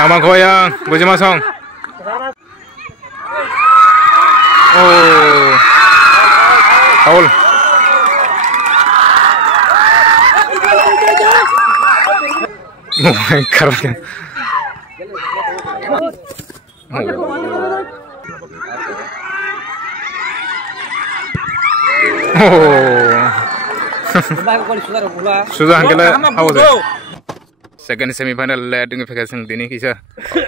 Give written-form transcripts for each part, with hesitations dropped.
Sama goyang, Guji masong. Oh, foul. Oh my God. Sudah kala haus. Second semifinal dengan fikasi dini kisah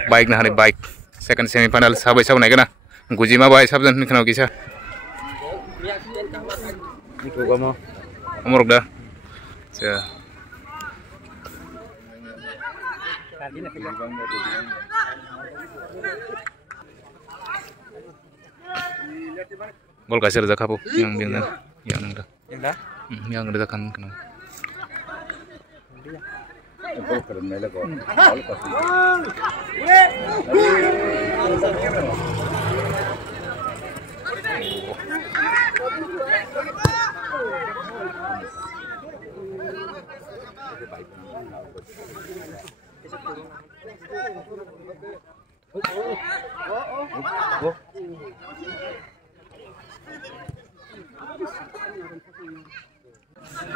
baik nah hari baik. Second semifinal sabai sabu naik na. Guji ma baik sabu nih kenal kisah. Itu kamu. Umur dah. Cia. Gol kasih rezak apa yang bilang yang ada kan kenal.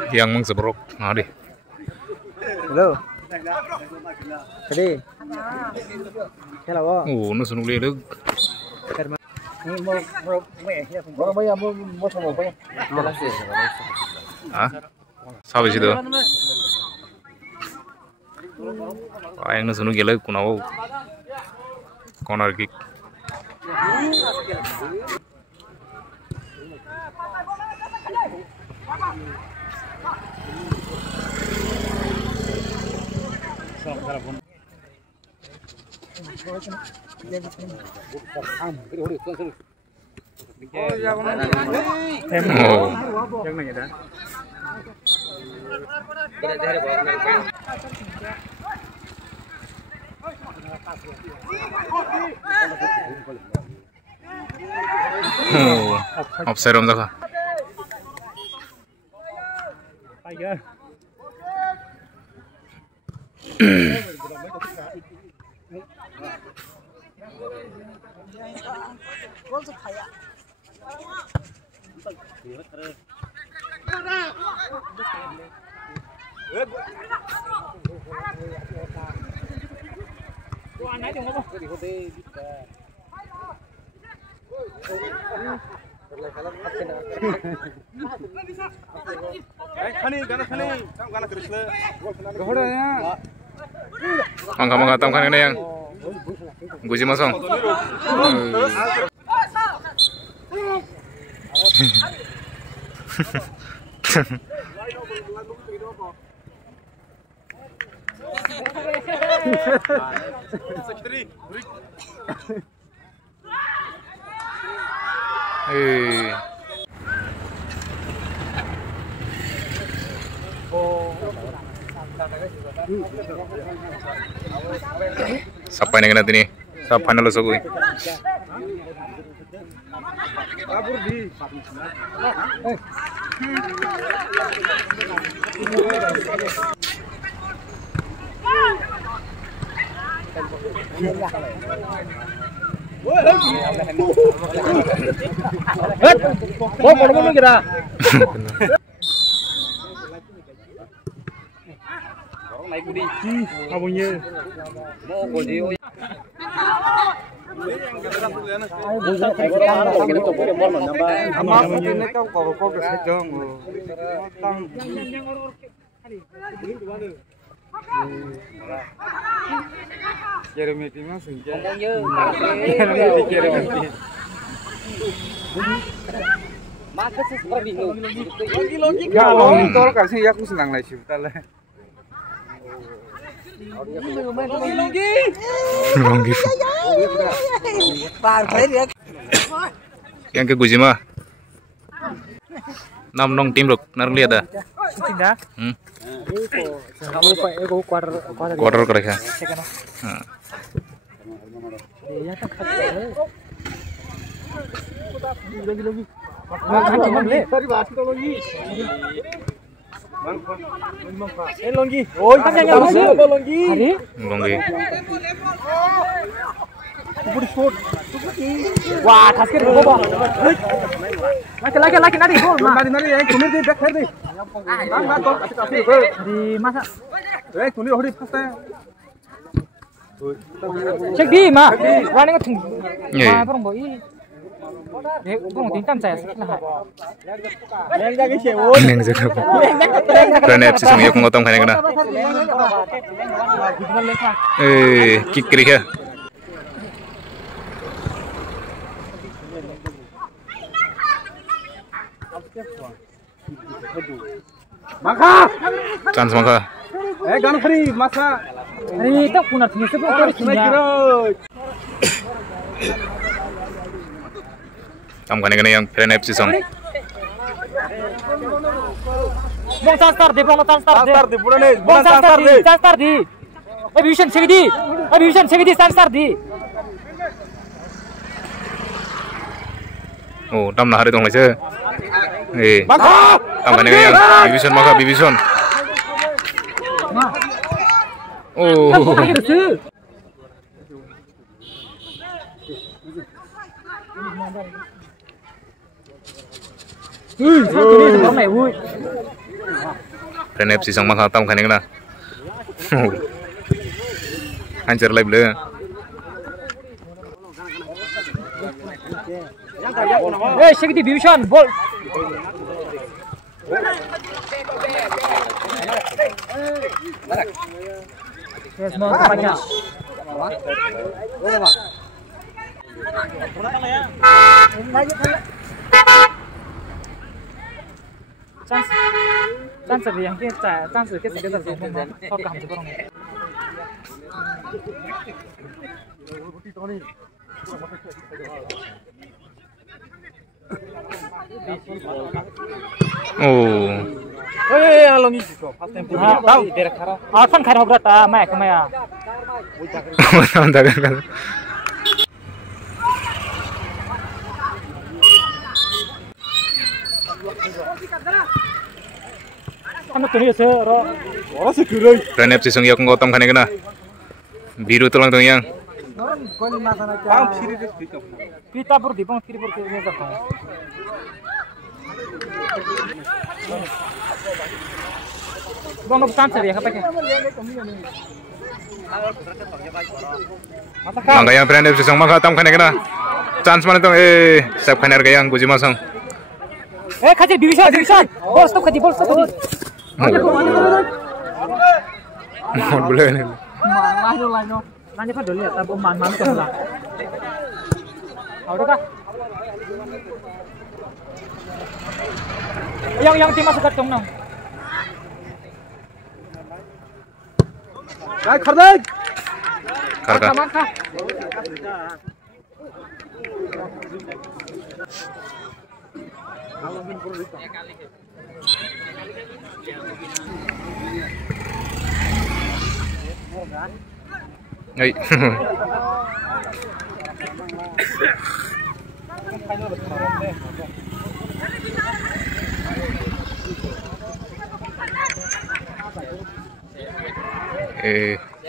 Yang mengsebrok, nah deh. Hello. Tadi. Hello. Oh, nu sunung lihat. Ini mau sama apa ya? Ah, sabi situ. Yang nu sunung gila kunau. Corner kick. Offside om dah. Mangga tam kan yang Guji masong. Sampai nih nanti nih, sampai final sokui. Kalau kasih aku senang lah sih, Yang ke Guji mah. Nam nong tim ruk, narang lihat dah. Tidak. Kamu pak, aku Quarter kerja. Longgi. Oh, Longgi. Longgi. Wah, tasir bobo. Laki nari gol. Nari yang kumir di back di. Di masa. Kumir hori pasta. Cek di ma. Running ke tung. Ma perang boy. Perang tintam saya sekilah. Yang jaga siapa? Yang jaga. Karena FC song yuk ngotong kena kena. Kick kiri ya. Maka. Chance maka. Gan free masa. Ini tak punah tinggi sebab kau Tam kena kena yang Fren FC song. Bong transfer di, bong transfer di. Bong transfer di. Aviation CVD transfer di. Oh, tam nahari dong aja. Tam kena kena yang Bibison. Oh. Fren FC sang maka tam kena kena. Hancur live le. Shakti Bibison ball. Yes, mau banyak. Chance yang kita chance kita semua kau kamu sekarang. Oh. Longgi juga. Tahu direct kara. Alfan kara berat mai kemaya. Mantap kan. Kamu tuh sero. Fren FC song yuk ngotong kena kena. Biru tulang tuh yang. Kita berdiri bang kiri berdiri Bang no chance ya kapake. Mangga yang Fren FC song maka tam kena kena. Chance mana tuh sab kena ke yang Gujima song. Kaje Bibison. Bol stop kadi. Mohon boleh nih. Lain. Nanya apa dulu ya, tapi man tuh lah. Udah kah? Yang tim masuk kartong nang. Karda. Karda. Hey.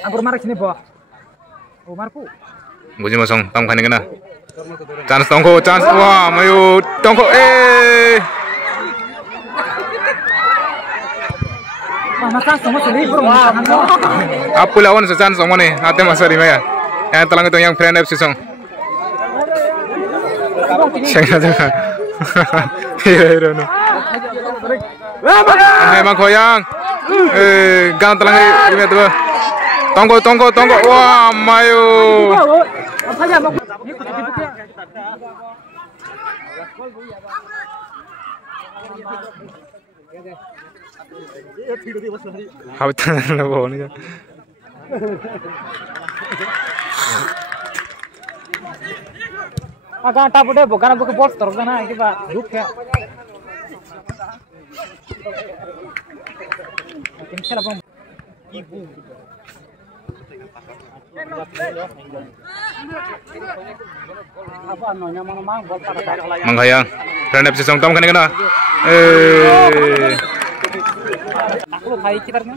Anggur marak sini bawah. Oh marku. Gujima song tam kena kena. Chance tongko chance wah mayu tongko Masa semua sendiri bro. Apa lawan chance semua nih ate masari maya. Yang telang itu yang Fren FC song. Saya ada. Hero no. Memang koyang. Gang telang ini tuh. Tongko. Wah mayu. Habitan na po niya. Agak tahu deh, bukan aku bos terus na, kita duduk ya. Tim siapa bang? Ibu. Manghayang, Fren FC song tam kena. Aku भाई किधर में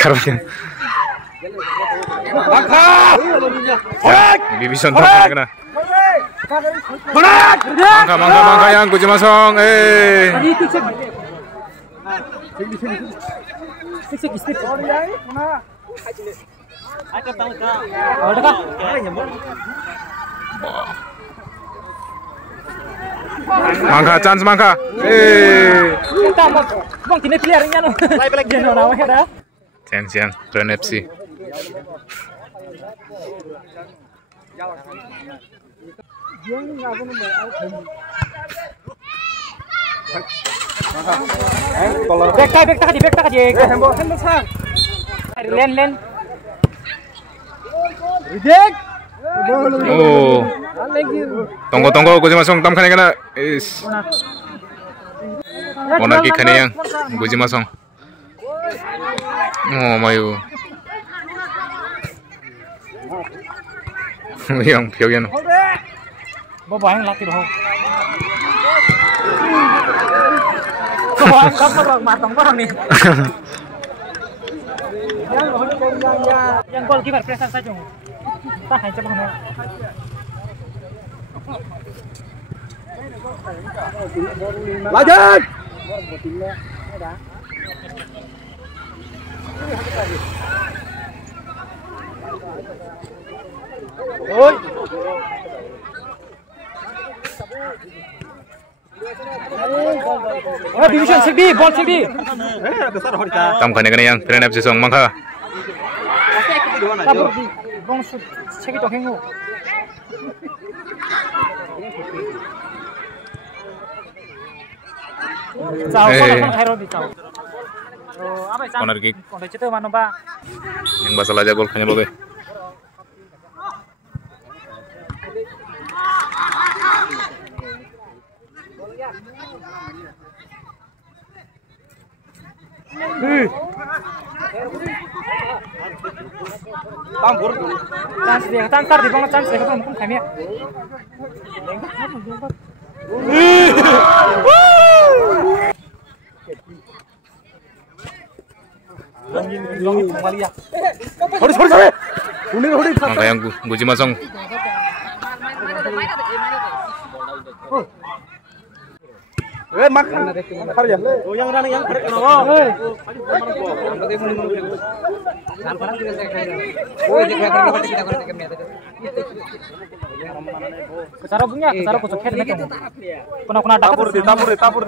Karena Bibison tuh kena. Mangga yang Guji Masong. Mangga chance mangga. Bang kini pilihannya no. Like jenuh namanya dah. Chance yang Keren FC. Back tadi. Len. Reject. Oh. Tunggu Guji Masong tam kena. Is. Monarki kena yang Guji Masong. Oh mayu. Yang 표현. Bapak yang latih dong. Kamu matang barang nih. Yang gol kiper pressure saja. Tak hanya cepat nih. Lanjut. Oi. Division Sigdi, ball Sigdi. Tam kena yang Keren FC song mangga. Tabur di bong Sigdi to hengu. Jauh kan hero di jauh. Apa itu? Corner kick. Kontak itu mana Pak? Yang basal aja gol kanya bagai. Chance dia, tar di bawah chance dia pun kami. Mangga yang Guji Masong. Makan. Ya. Oh yang Kesara punya, kesara kocok head meto. Kuna tabur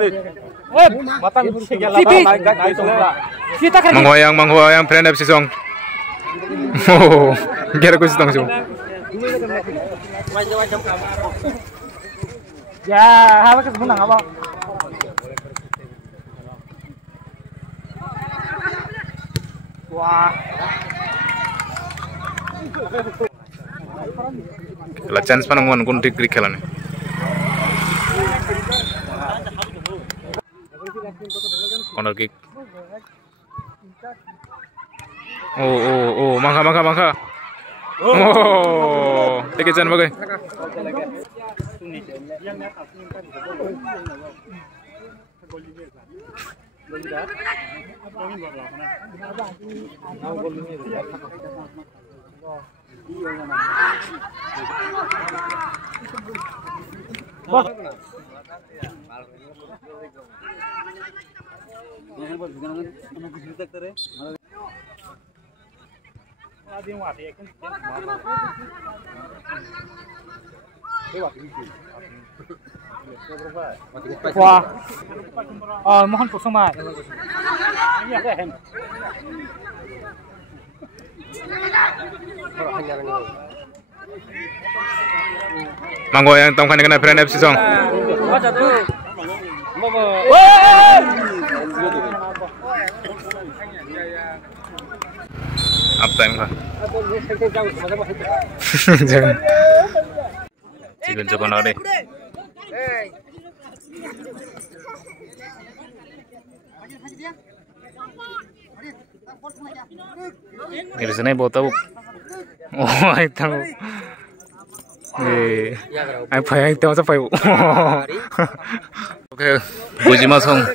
di. Matan Kita kan. Manghoyang Keren FC song. Oh, kira ku sitang sih. Ya, apa ke menang apa? Wah. Lah chance pananguan kun degree khelane. Corner kick. Oh, mangga. Oh, take chance bagai. Wah. Oh, mohon pusing mai. Manggo yang tam kena Keren FC song. Up time kah? Jangan. Chicken coba nade. Ini sana bawa tahu. Oh, itu. Apa yang itu masa Oke, Gujima Song.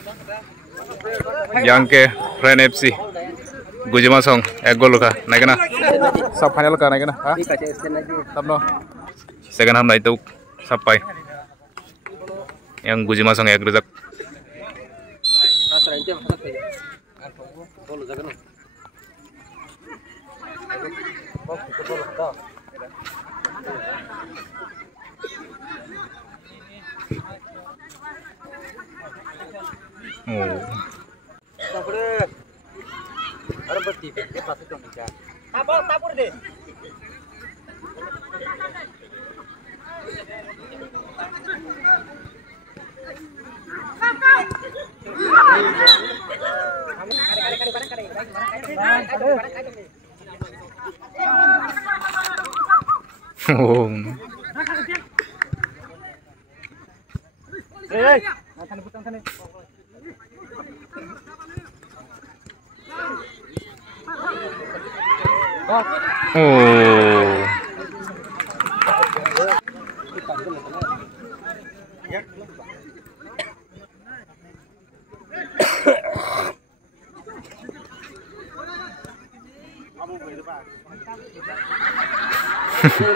Yang ke Friend FC. Gujima Song, gol ka, naik na. Sub final ka, naik na. Ha? Tapno. Second half na itu sampai. Yang Gujima Song rezak. Tapur deh. Oh. Oh.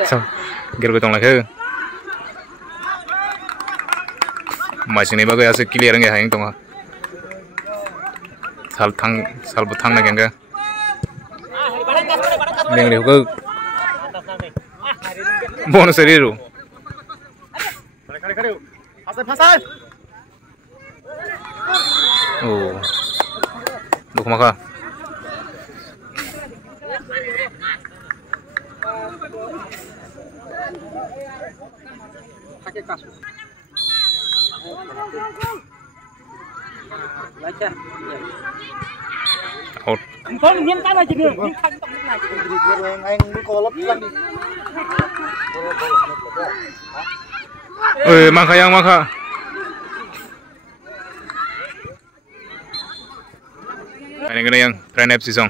Sao? Ger gotong lagi. Masih nih bagai asik clear nggak yang tengah. Sal butang lagi enggak? Yang dia ke bonus serius. Oh, bukan maka. Out. Maka yang maka. Ini yang Friend FC Song.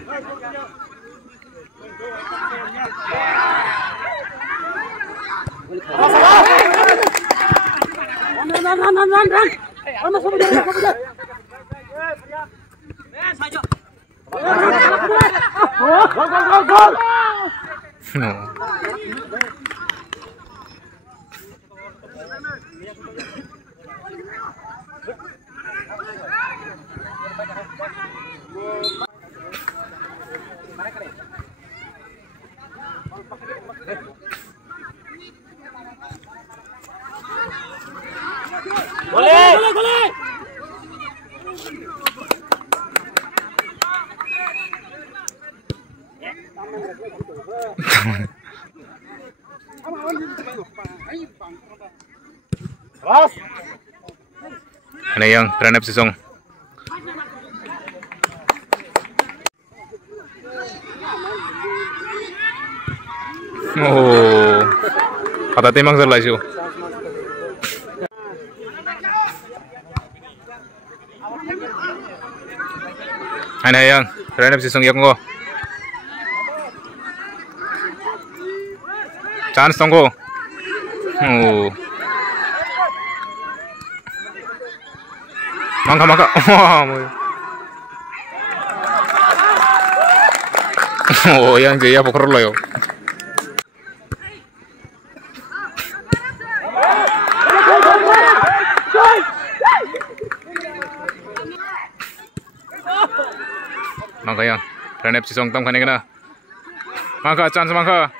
Boleh. Ini yang Friend FC Song. Oh, kata timang selai sih. Ini yang Friend FC Song yang go. Chance tunggu. Oh. Mangka. Wah, oh, yang dia poker lo yo. Mangka yang Friend FC Song tam kane kena. Mangka chance mangka.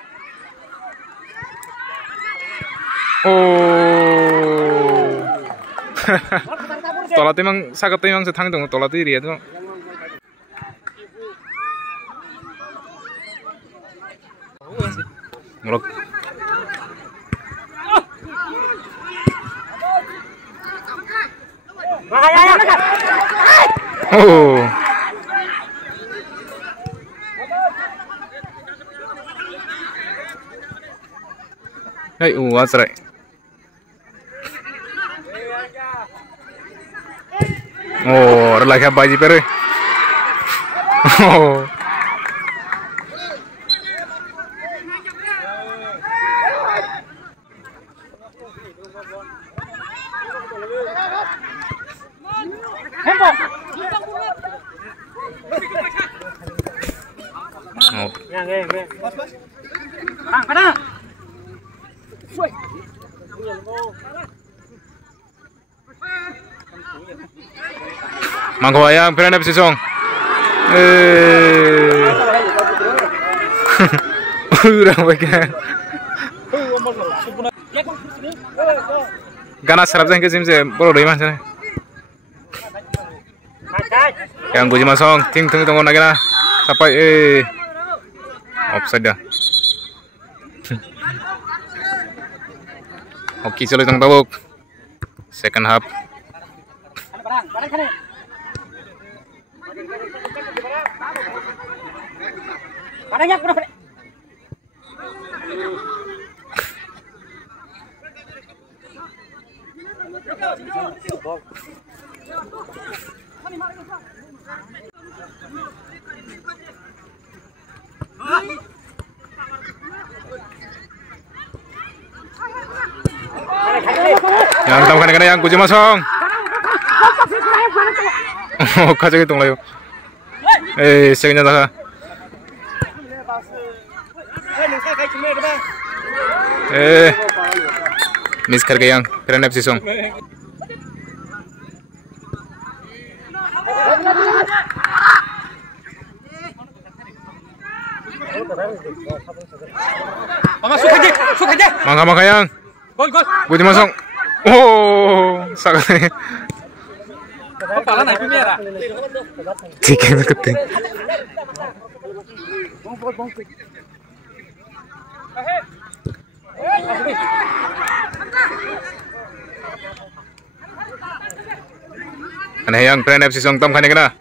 Oh. Tolat emang sakit emang setang dong tolat diri itu. Muluk. Oh. Hey, what's right? Oh, lagi apa aja pere? Oh. Out. Mangko ayang Fernand FC Song. Urang baiknya. Gana serap jang ke sim se boro doi man sana. Yang Gujima Song ting tung tung nagina sampai offside dah. Hoki chalo tang tabuk. Second half. Yang ditemukan dengan yang Gujima Song. Oh, kacau itu layu. Sekian dah. Miss कर गए yang Fernand FC Song. Mangga yang Gujima Song. Oh, sakit. Chicken keting. Aneh yang Fernand FC Song tam khane kena.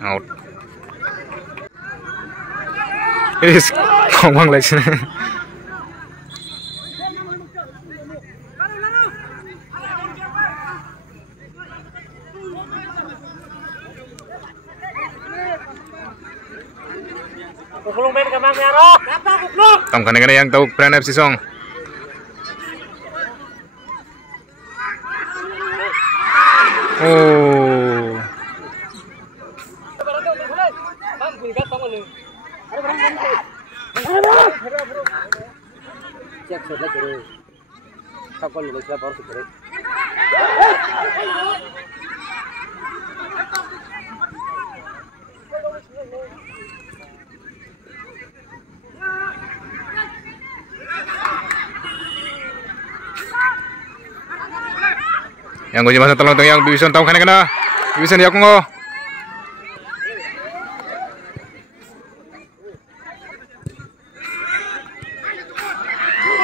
Out. Is ngomong lagi sini. Tam khane kena yang tahu Fernand FC Song. Oh. Yang Gujima Song tolong yang Bison tahu kena. Bison ya kungo.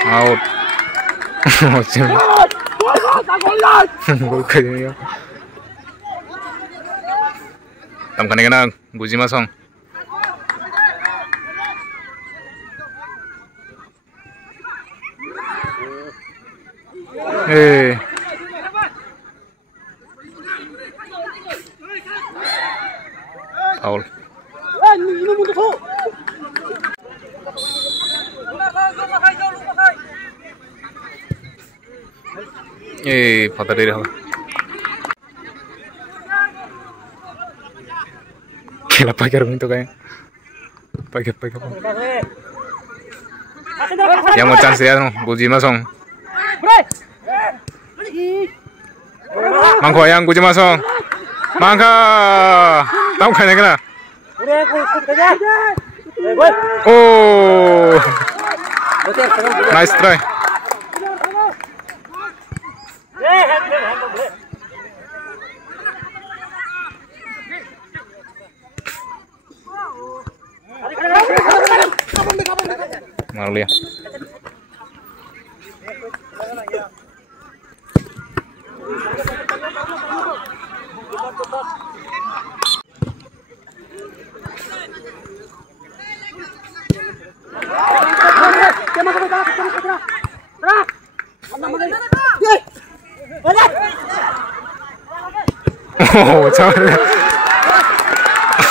Out. Tam kena Gujima Song. Foul. Patah dari hal. Kela pakai rum itu kayak. Pakai. Yang mau chance ya, Gujima Song. Mangko yang Gujima Song. Mangka. Tahu kan kena? Oh. Nice try. Malu ya. Oh, sorry.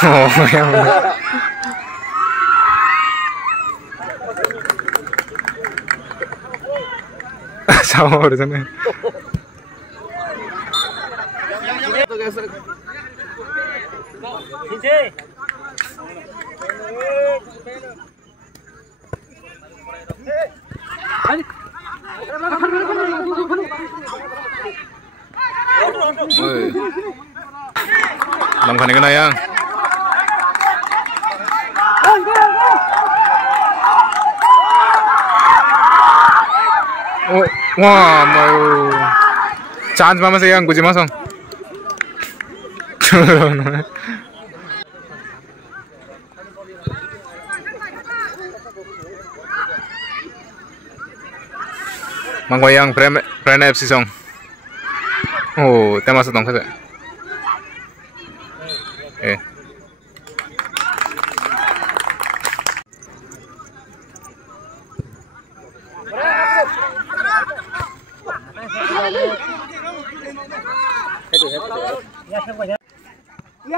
Oh, yang sama urusannya. Nam khane kena yang. Oh, wah, mau chance mama saya yang guji masong. Mangkoyang Prana FC song. Oh, tema masuk dong saja.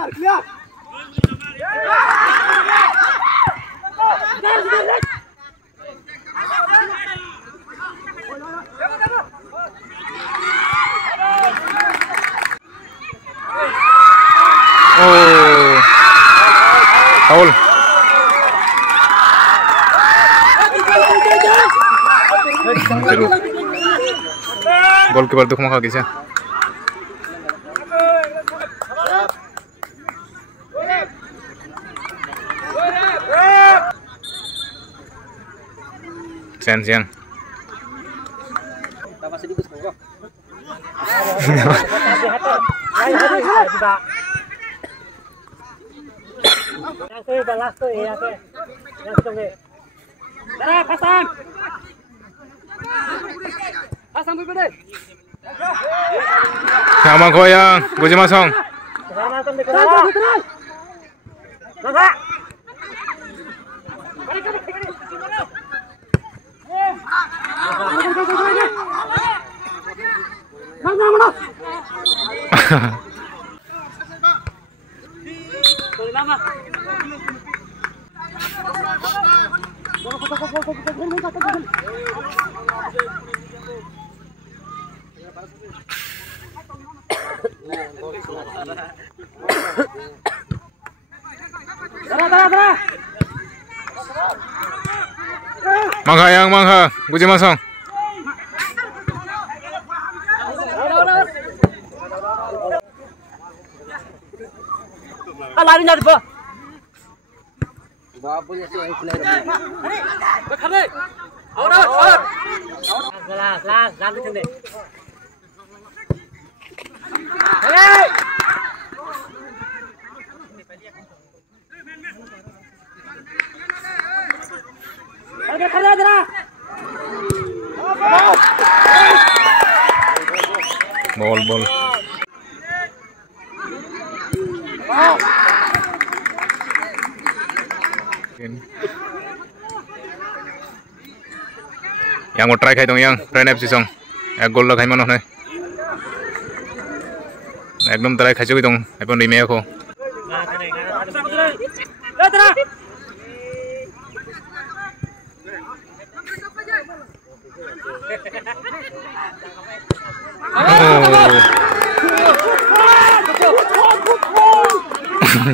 Clear. Oh, foul. Goalkeeper tuh mau kagak sih? Sensian. Sama goyang, guji masong. Mangha yang mangha, guji masong. Lari nyari ba. Ball. Yang mau try dong yang Prana FC song. Goal lah mana nih? Ekdom try kacu dong. Apa nih me aku?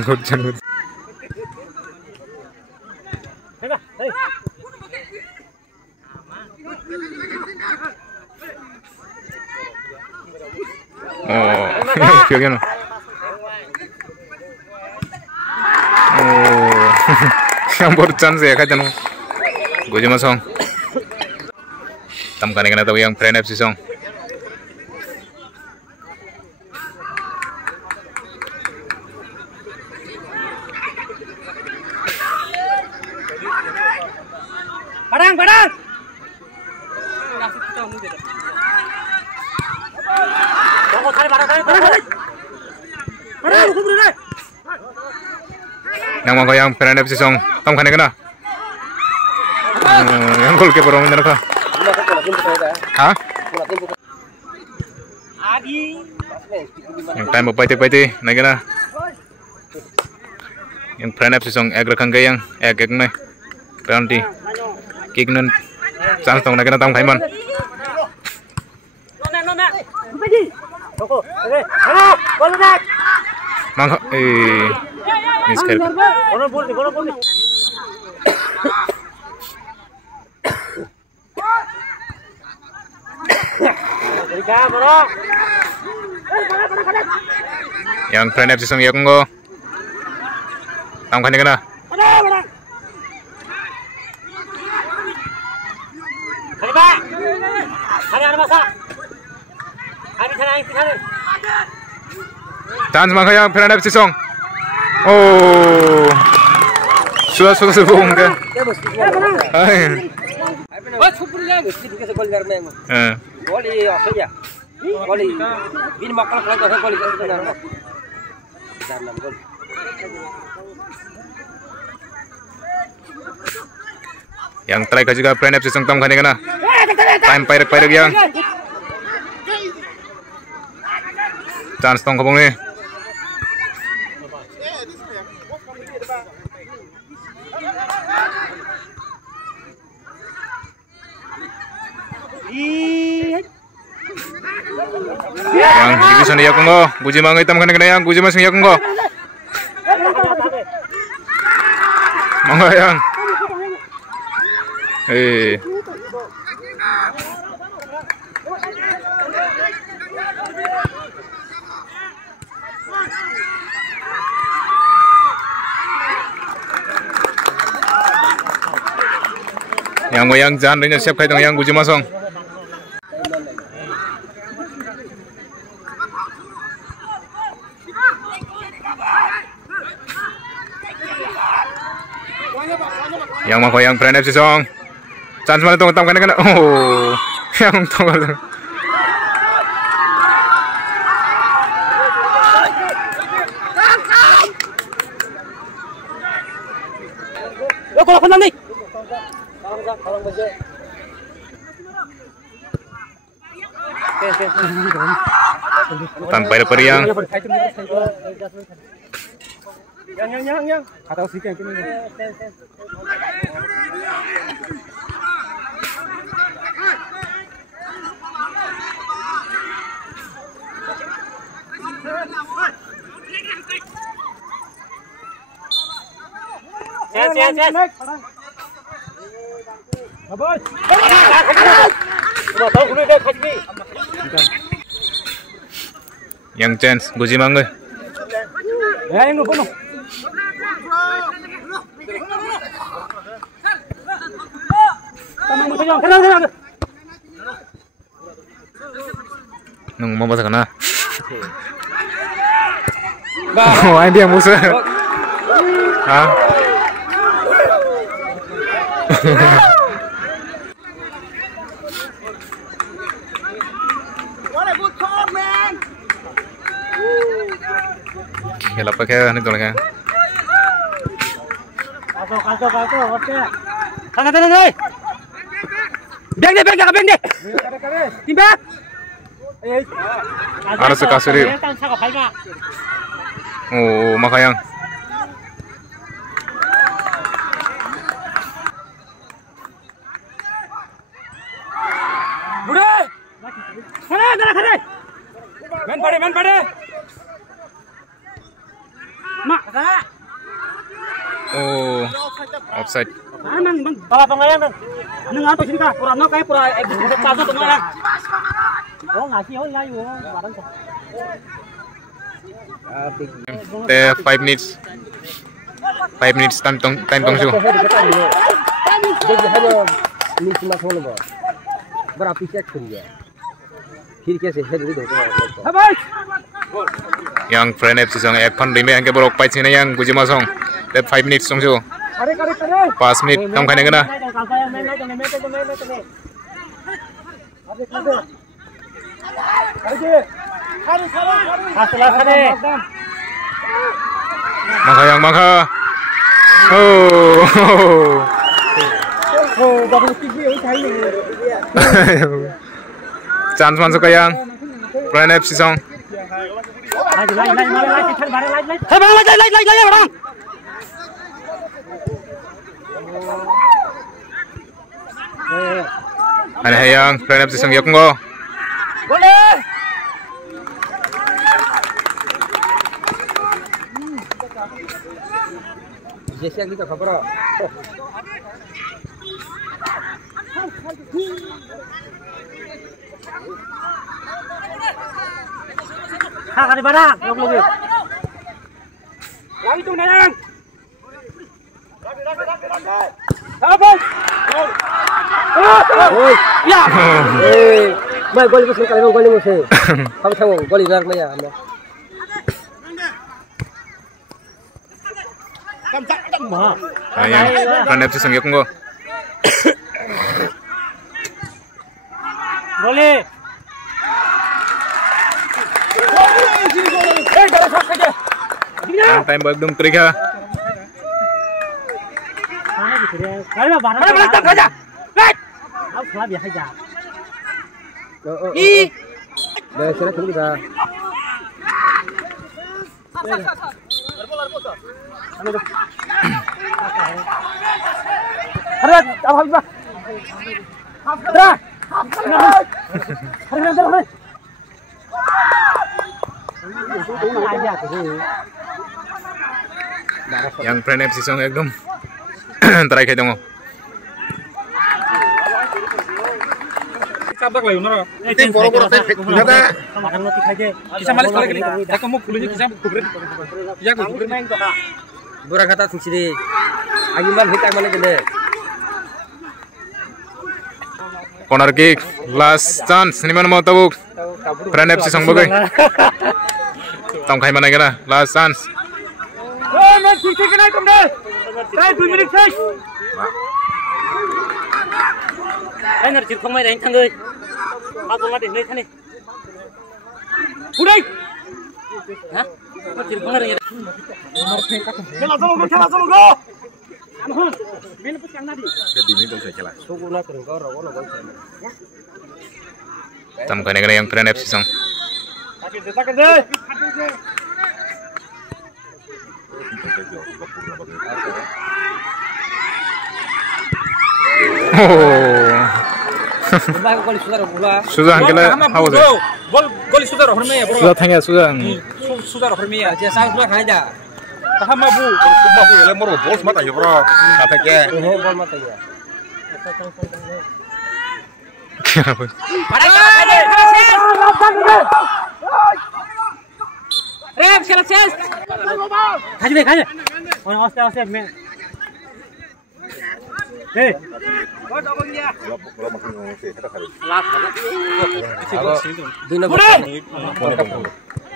Good. Oh, kira-kira. Oh, yang baru chance ya kan jangan. Gue cuma song. Tam kane tahu yang Prana FC song. Barang. Yang mau yang Prana FC song, tam kane kena. Yang goalkeeper orang mana kah? Hah? Yang time bapak-bapak naik kena. Yang Prana FC song agak yang nih. Penalti. Kick nun. Chance tong naik kena tam Thaiman. Mangha Miss Kerr. Yang friend FC Song Yakunggo. Tamkan kena. Chance maka yang friend FC Song. Oh. Sudah sebelum kan. Yang terakhir juga friend FC Song tamkan kena. Time pirek yang. Chance tong kabung ni. Yang division Yakunggo, Gujima ngitam kan kena yang Gujima sing Yakunggo. Mangga yang. Yang goyang Jan nya siap kai tong yang Gujima Song. Yang mau yang friend FC Song. Chance mana tong tam kena. Oh. Yang tong. Yo kalau kena nih. Tanpa ada periang. Yang. Atau sih kayak gini. Yes. Abang. Yang chance Gujima ngai. Yang bunuh. Nung mau masak na. Oh, dia musuh. Hah? What a good shot, man! Kela pakai ni tolong kan. Kalko, oke. Tangan deh. Beng deh. Timbang. Harus kasih. Oh, makanya. Udah. Sana. Main pada. Mak, sana. Oh, offside. Bang. Bala pengayang dong. Neng apa sini kah? Purano kayak pura budak pasar tuh malah. Oh, ngasih ngayu. Barang. 5 minutes. 5 minutes time tong su. Berapa cek dia? Kiri कैसे है दे दो Yang friend FC Song ekpan dime angke borok pai sini yang Gujima Song. 5 minutes song su. 5 minit tam kane kena. Maka. Chance masuk ke yang friend FC Song. Ada yang friend FC Song Yakunggo. Boleh. Jesse lagi tak kabar. Hak ada barang, lagi. Lagi tu nang. Apa? Oh, ya. Mai gol musuh kalau gol musuh. Kamu tahu gol ilar mai ya. Yang Fran FC sengit konggo. Boleh. Time bag dum trika. Mana tak aja. Aku salah biasa aja. Ih. Dah sana tunggu dah. Ada apa Habibah? Ada. Ada. Yang Fran FC song ekdom terakhir dong. Sabak lah Yunara. Tim boro-boro saya ada. Makan roti saja. Kisah malis lagi nih. Saya kamu bulunya kisah kubrin. Ya kubrin main kok. Burang kata sini. Agiman hitam mana gede. Corner kick, last chance. Ini mana mau tahu? Fran FC song bagai. Tong kai mana kena? Last chance. Oh, man, ठीक है ना तुमने? 2 minutes है. Energy không ai đánh thằng ơi. Tao cũng để lên thằng này. Udah. Hah? Kau chỉ không ada. Kela sama go. Anu, main put yang tadi. Jadi ini tuh saya kela. Suku nak terengkau rawon rawon. Tam kai kena yang Fran FC song. Takkan deh. Sudah kela haus. Gol sudah horme ya bro. Sudah tanya sudah. Sudah horme ya. Dia sang sudah aja. Tahan mabu. Mabu ya moro bos mata ya bro. Kata ke. Bol mata ya. Rem, selesai. Kaji deh, kaji. Orang Australia men. Hei.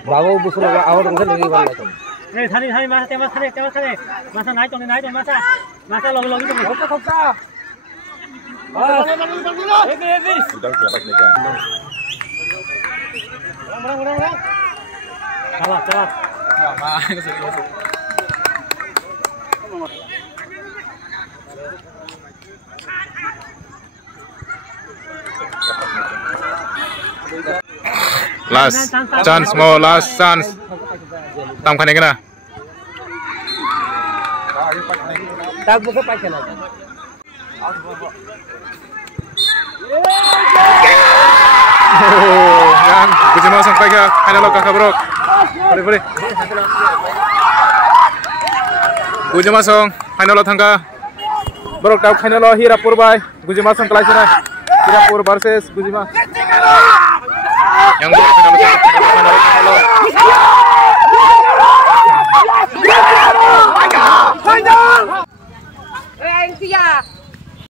Bravo busur awal dengan lagi balik. Eh, thani masa naik dong masa lagi itu. Hopsa. Heavy. Sudah kelapas mereka. Berang. Cepat. Last chance mau last chance. Tam kai kena. Tak buka pakai lagi. Yang Gujima sampai ke final kakak bro. Boleh. Gujima song final tangga. Bro tahu final Hirapur bay. Gujima song kelas ini. Hirapur versus Gujima. Yang final. Final!